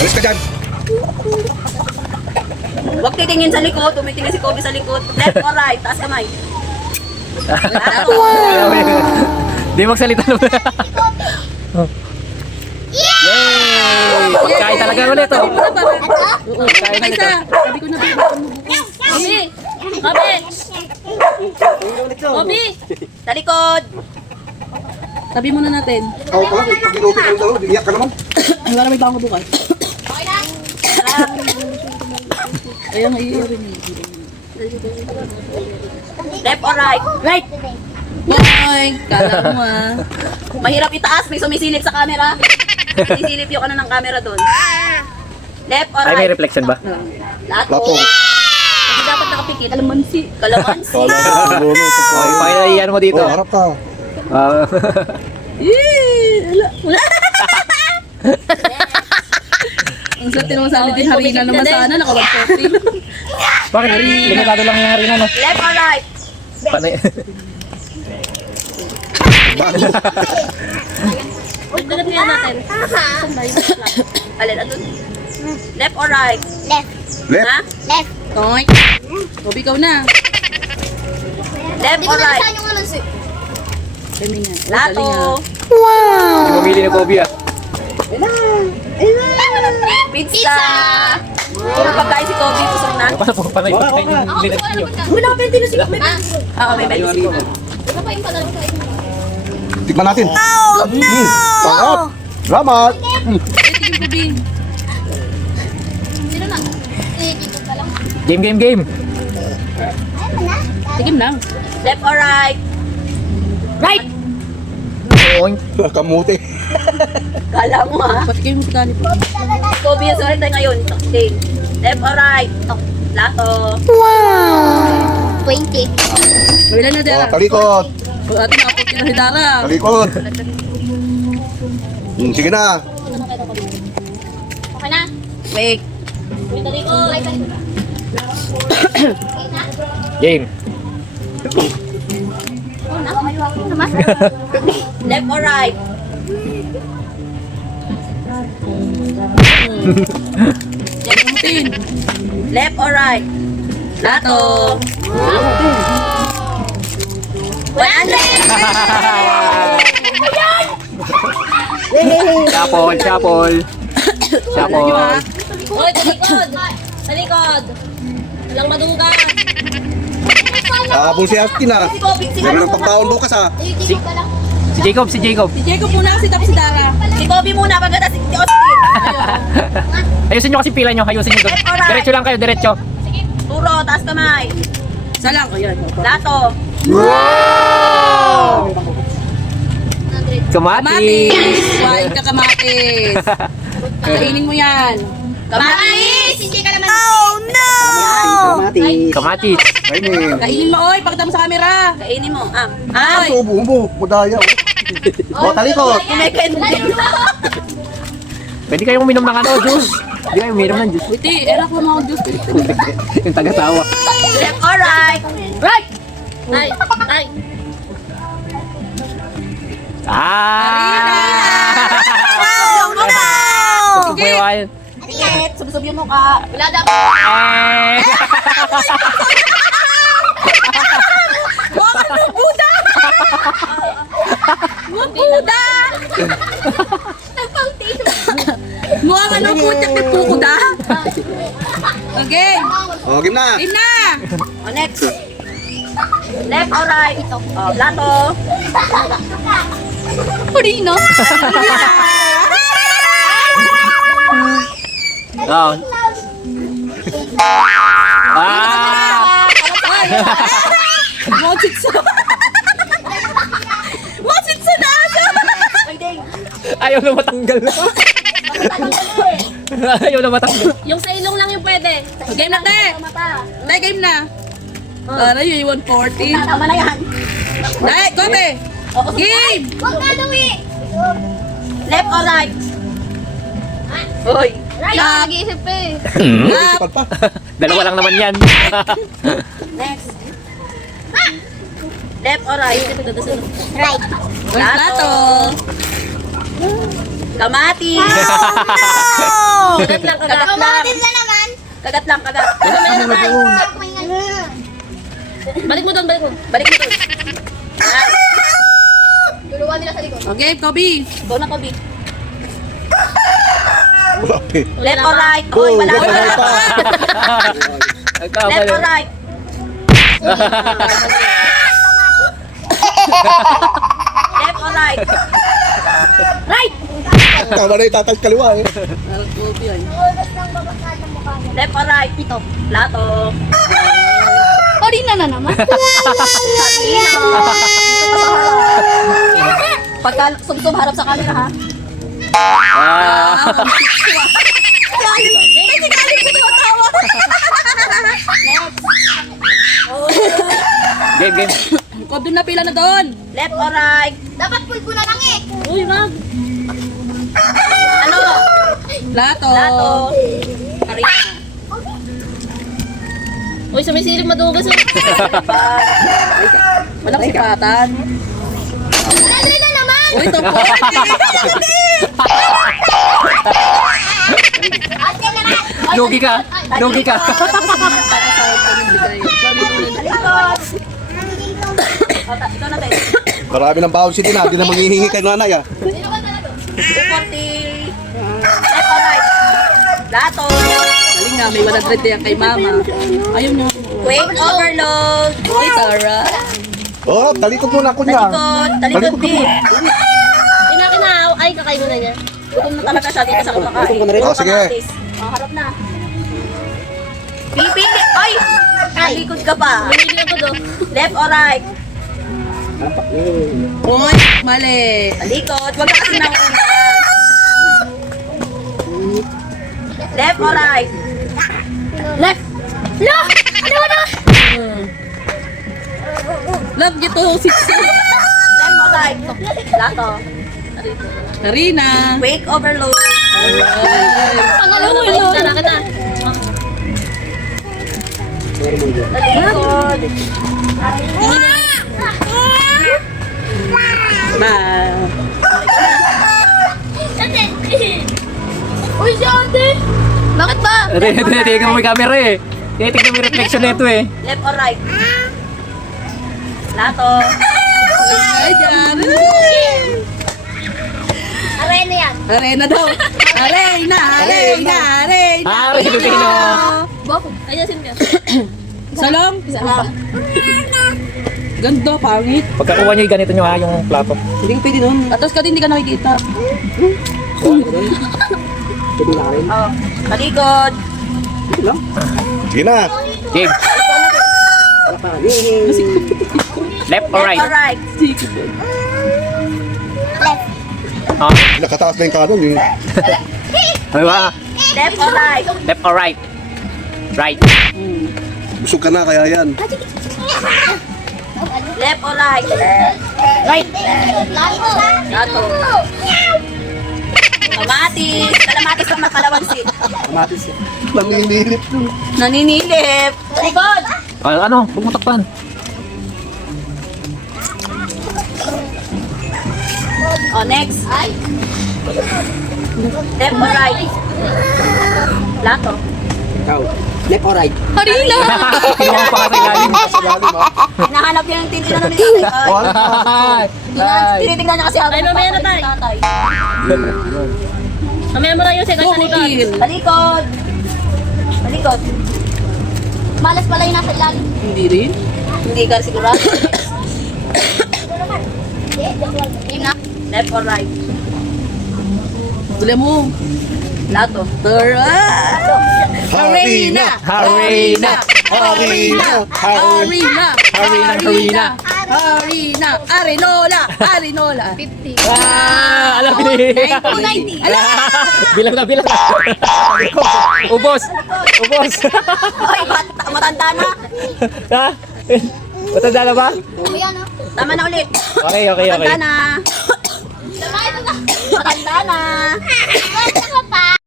Alis ka dyan. Huwag titingin sa likod. Tumitingin si Kobe sa likod. Left or right? Taas kamay. Di magsalita naman. Yay! Kain talaga ulit oh. Kain isa. Sabi ko na ba? Kobe! Kobe! Kobe! Sa likod! Tabi muna natin. Oo, pala. Pag ginuti ka daw, iyak ka naman. Ay, wala may bango bukas. Ayan, rin. Left or right? Right! Boy! Kala mo ah. Mahirap itaas, may sumisilip sa camera. Sinisilip yung ano ng camera doon. Left or Ay, may right? reflection ba? Lahat Lato. Hindi dapat nakapikit. Kalamansi. Kalamansi. Okay, finally yan mo dito. Oh, harap ka. Ah. Wala. Ang sarap mo sa din harina naman sana. Nakawag-40. Bakit? Limitado lang yung harina no? Left or right? Panay. Ito na piyan natin. Alin, ano? Left or right? Left. Ha? Left. Toy. Kobe, ikaw na. Left or right? Kami nga. Lato. Hindi mamili ni Kobe ah. Pizza. Puro pagkain si Kobe. Pusok na. Paano po panay yung linat nyo? Wala ka 20 na si Kobe. Oo, may 20 si Kobe. Tikman natin. Oh, no! Sarap. Salamat. Sino na? Dito pa lang. Game. Tigim lang. Left or right? Right! Oink. Kamuti. Kala mo ha? Patikin mo si Kani po. Kobe, sorry tayo ngayon. Okay. Left or right? Lato. 20. Wala na Oh, Dara. talikod. Ate, nakapot ka na si Dara. Talikod. Sige na. Okay na? Wait. Wait, dali ko. Game. Left or right? Left or right? Lato. 100! Chapol. Hoy, sa likod! Sa likod! Walang madugan! Habol si Askin ah. Si Kobe, si Meron ng pagbaon bukas ah. Dito pa lang. Si Jacob. Si Jacob muna kasi tapos si Dara. Si Kobe muna pagkatapos si Austin. Ayusin nyo kasi pila nyo. Ayusin nyo doon. Diretso lang kayo, diretso. Turo, taas kamay. Isa lang, ayan. Lato. Kamatis. Kuhain ka kamatis. Kainin mo yan. Kamatis! Hindi ka naman. Kamatis. Kainin. Kainin mo, oy. Pakita mo sa camera. Kainin mo. Ay! Subo. Mudaya. Oh, talikod. Kumakain mo din. Pwede kayong uminom ng ano, juice. Hindi kayo uminom ng juice. Wait, era ko mga juice. Yung taga-tawa. Left or right? Right! Ay! Ah! Sige! Sige! Subsob yung mukha. Wala daw. Eh! Magbuda! Magbuda! Mukhang ano po, tsak na pukuda. Okay. Oh, game na. Game na! O, next. Left or right? O, plato. Purino. Oh. Ah! Mochitsu. Mochitsu na asa. Ayaw na matanggal. Ayaw na matanggal. Yung sa ilong lang yung pwede. Game na, te. Te, game na. Para yung 140. Tama na yan. Te, go, te. Game. Huwag na, Louie. Left or right? Hoy. Right. Nag-iisip pa eh. Sipal pa. Dalawa lang naman yan. Next. Left or right? Right. Lato. Kamatis. Kagat lang, kagat lang. Kamatis na naman. Kagat lang, kagat. Ano meron na tayo? Balik mo doon, balik mo. Balik mo doon. Yan. Luluwa nila sa likod. Okay, Kobe. Go na, Kobe. Okay. Left or right? Oy, wala left or right pa. Left or right? Left or right? Right! Tama na itatag kaliwa eh. Nalabas ng babasal ng mukha niya. Left or right? Ito. Plato. Orina na naman. Ino. Pagka sumsum harap sa camera, ha? Game, game. Kod doon na pila na doon. Left or right? Dapat pulpo na lang eh. Uy, mag. Ano? Plato. Plato. Karina. Uy, sumisilip madugas eh. Walang sipatan. Orina na naman. Uy, ito po. Ate naman. Lugi ka. Lugi ka. Ikaw na tayo. Marami ng bawang city na. Hindi na maghihingi kay nanay ah. Sino ba talaga? 240. Left or right? Plato. Galing nga, may 100 yan kay mama. Ayun nyo. Quick overload. Uy, Tara. Oh, talikod muna ako niya. Talikod din. Kinakinaw. Ay, kakain mo na niya. Gutom na talaga siya dito sa kumakain. Gutom ka na rin? Oh, sige. Harap na. Pipili. Ay! Talikod ka pa. Bumili ako doon. Left or right? Uy, mali. Talikod. Huwag ka kasi nauna. Left or right? Left. No! Ano na? Love niyo to, 6. Left or right? Lato. Karina. Quick overload. Pangalawa Uy, kita na kita. Talikod. Ma. Uy, si ate. Bakit ba? Tingnan mo yung camera eh. Tingnan mo yung reflection nito eh. Left or right? Lato. Ay, dyan. Arena yan. Arena daw. Arena, arena, arena. Ari, Pilipino. Ayasin ka. Salong. Salong. Ganda, pangit. Pagkakuha nyo yung ganito nyo ha, yung plato. Hindi pwede nun. Atas ka din, hindi ka nakikita. Oh, talikod. Sige na. Game. Left or Left right? or right? Ah, Nakataas na yung kanon eh. ano ba? Left or right? Left or right? Right. Busog ka na kaya yan. Left or right? Right. Lato. Lato. Kamatis. Kalamatis lang na kalawansi. Kamatis eh. Naninilip to. Naninilip. Talikod. Ano? Huwag mo takpan. Oh, next. Ay. Left or right? Lato. Left or right? Harina! Kinuha pa ka sa ilalim. Hinahanap niya yung tinitingnan ni tatay. Right. Tinitingnan niya kasi habang Ay, mamaya na tayo. tatay. Mamaya mo lang yung second sa likod. Talikod. Talikod. Malas pala yung nasa ilalim. Hindi rin. Hindi ka sigurado. Game na. Left or right? Bula mo. Lato. Tara! Harina! Harina! Harina! Harina! Harina! Harina! Arinola! Arinola! 50. Alam mo din. 90! Ala! Bilang na, bilang na. Ubos! Ubos! Hoy, matanda na! Ha? Matanda na ba? Ano yan ah? Tama na ulit. Okay, okay, okay. Matanda na. Tama ito na. Matanda na.